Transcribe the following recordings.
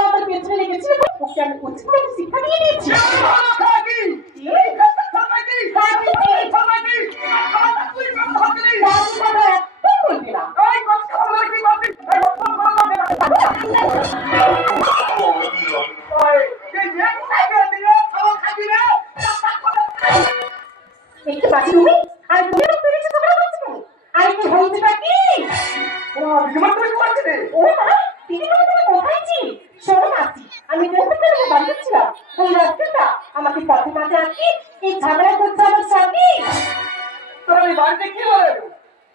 আমার পেছনে লেগেছিল ওকে আমি উচ্চমাধ্যমিক শিক্ষা দিয়ে দিয়েছি। বলবি না একটু বাঁচি তুমি আর তুমি পেরেছো তোমরা বলছো কেন? আর কি হয়েছেটা কি? ও মা দিদি বলে তুমি কোথায় ছিলি? শোনো মাসি আমি কোথায় করে বাড়ি যাচ্ছিলাম ওই রাস্তাটা আমাকে পথে মাঝে আটকে এই ঝামেলা করছে আমার সঙ্গে। তোর আমি বাড়িতে কি বলে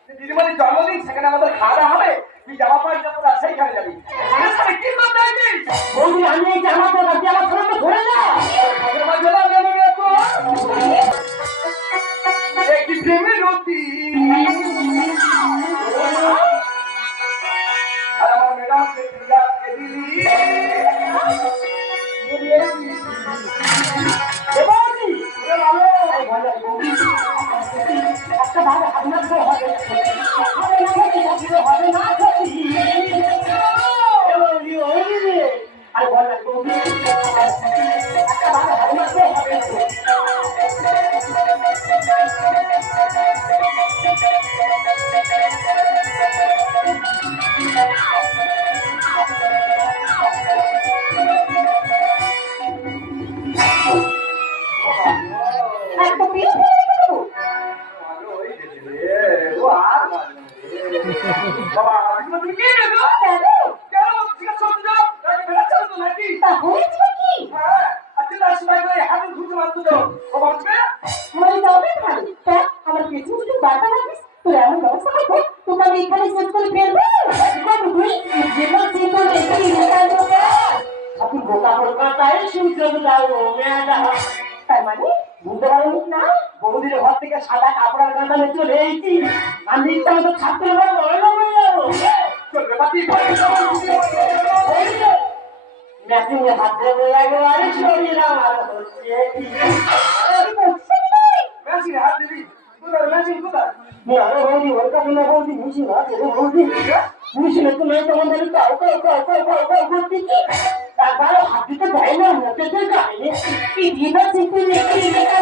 দিদিমণির জন্মদিন সেখানে আমাদের খাওয়া দাওয়া হবে তুই জামা পাড়ি যাবো না সেইখানে যাবি কি করতে আসবি? বৌদি আমি এই জামা পরা দিয়ে আমার সামনে ধরে না একটি প্রেমের রতি আর আমার ম্যাডামকে দিলি একটা ভালো আপনার হবে না আর বল একটা ভালো হবে তার মানে বুঝতে পারলি না বৌদির ঘর থেকে সাদা কাপড়ের গাঁদানে চলে এসেছি আমি তো ছাত্রের ঘর মেশিনে হাত দেবো একেবারে শরীর আমার বৌদি ওর কাছে না বৌদি মিশি না বৌদি মিশিনে তুমি তোমাদের cow cow cow cow cow cow করতেছি তারপরে হাত দিতে দেয় না মুখে তো যায়নি কি দিন শিখতে লিখে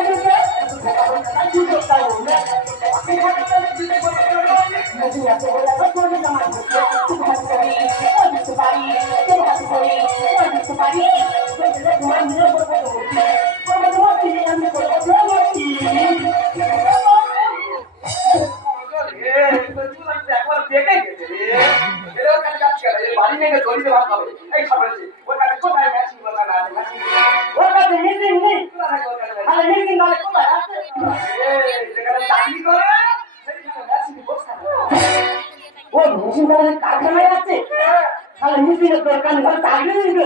কারখানায় আছে তাহলে মিশিনের দরকার ঘরে চাকরি দিবে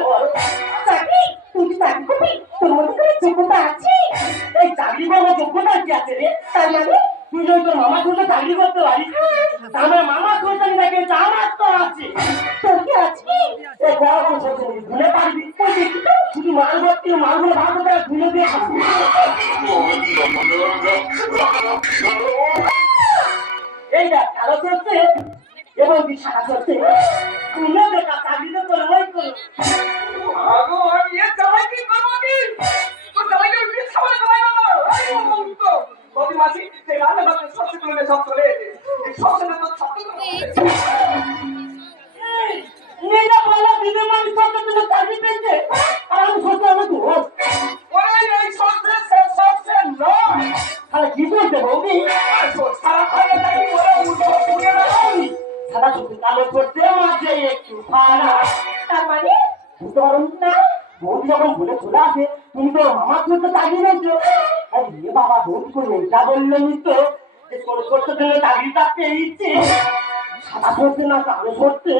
চাকরি তুই চাকরি করবি তোর মধ্যে কোনো যোগ্যতা আছে এই চাকরি করার যোগ্যতা কি আছে রে তাই মানে তুই যদি তোর মামা খুঁজে চাকরি করতে পারিস আমার মামা খুঁজতে নাকি আমার তো আছে তোর কি আছে এই গরম ভুলে পারবি শুধু মাল ভর্তি মালগুলো ভালো করে ভুলে দিয়ে এই দেখ কারো করছে এবং কি সারা করছে তুলে দেখা চাকরি তো করে ওই করো চাকরি পেয়েছে আর আমি সত্যি আমার তাহলে কি বলছে বৌদি সাদা সত্যি কালো করতে মাঝে একটু ফারা তার মানে বুঝতে পারো না বৌদি যখন ভুলে চলে আসে তুমি তো আমার তো চাকরি পেয়েছো আরে বাবা বৌদি করে এটা বললেনি তো করতে গেলে চাকরিটা পেয়ে দিচ্ছে সাদা সত্যি না কালো সত্যি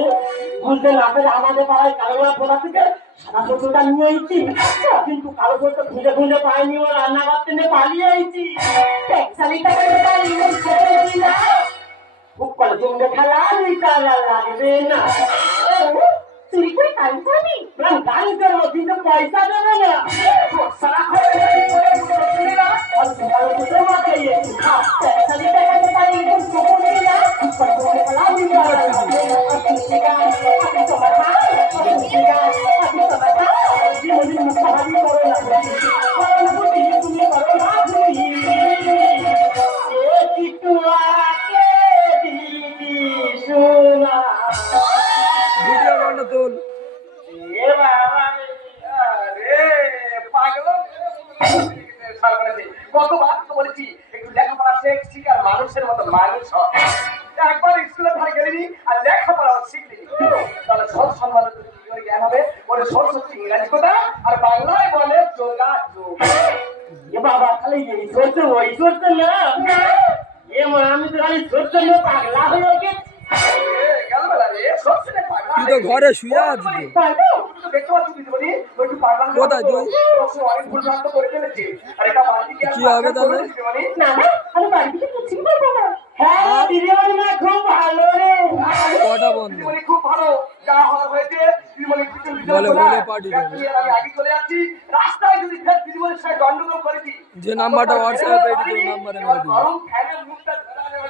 বুঝতে না পেরে আমাদের পাড়ায় কালো পড়া থেকে সাদা সত্যটা নিয়ে এসেছি কিন্তু কালো সত্য খুঁজে খুঁজে পাইনি ও রান্না করতে নিয়ে পালিয়ে আইছি খুব করে জমে খেলা কালা লাগবে না চুরি করে গাড়ি চাবি গাড়ি দেবো কিন্তু পয়সা দেবে না সারা খাওয়া লেখাপড়া শিখতে তাহলে সৎ সম্মান কি করে জ্ঞান হবে? বলে সরস্বতী ইংরাজি কথা আর বাংলায় বলে যোগাযোগ। এ বাবা খালি এই সরছে ওই সরছে না এ মা আমি তো খালি সরছে না পাগলা হয়ে গেছি গেল বেলা রে সরষে পাগলা তুই তো ঘরে শুয়ে আছিস তো। তাই তো? তুই তো দেখতে পাচ্ছিস দিদিমণি ওই একটু পাগলা হয়ে কোথায় তুই? সরষে অনেক ভুল ভ্রান্ত করে ফেলেছে আর এটা বাড়িতে কি আর কি হবে তাহলে? দিদিমণি? না না আমি বাড়ি থেকে কিছুই করবো না হ্যাঁ দিদিমণি না খুব ভালো রে কটা বন্ধ? দিদিমণি খুব ভালো যা হওয়ার হয়েছে দিদিমণি পিছন পিছনে বলে চলে বলে আয়। পার্টি ব্যাগ দেবে। নিয়ে আমি আগে চলে যাচ্ছি রাস্তায় যদি ফের দিদিমণির সাথে গন্ডগোল করেছি যে নাম্বারটা হোয়াটসঅ্যাপে পেয়েছি ওই নাম্বারে মেরে দিবি। গরম ফ্যানের মুখটা ধরা নেবে।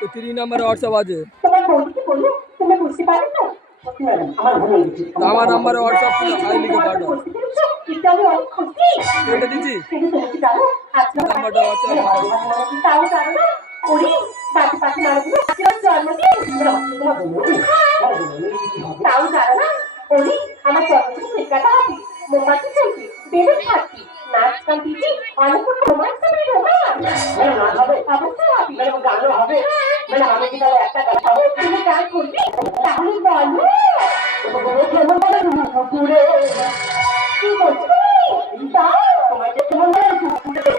তো 3 নাম্বারে হোয়াটসঅ্যাপ আছে। তোমার বৌদিকে বললো তুমি বুঝতে পারো তো সত্যি ম্যাডাম আমার ভুল হয়ে গেছে তো আমার নাম্বারে হোয়াটসঅ্যাপ ছিল, হাই লিখে পাঠাও। কিন্তু আমি অনেক খুশি এটা দিচ্ছি? কিন্তু তুমি কি জানো আজকে নাম্বারটা হোয়াটসঅ্যাপ পাঠাও। তাও জানো না ওরে বাকি পাখি মানুষগুলো আজকে ওর জন্মদিন তাও জানো না ওরে আমার জন্মদিন কেক কাটা হবে মোমবাতি চলবে বেলুন থাকবে নাচ গান দিদি অনেক রোমান্স হবে নাচ হবে অবশ্যই হবে গানও হবে আমি কি তাহলে একটা গান পাবো তুমি গান করবি তাহলে বলো কেমন বলে পুকুরে কি বলছো দাও তোমাকে কেমন বলে পুকুরে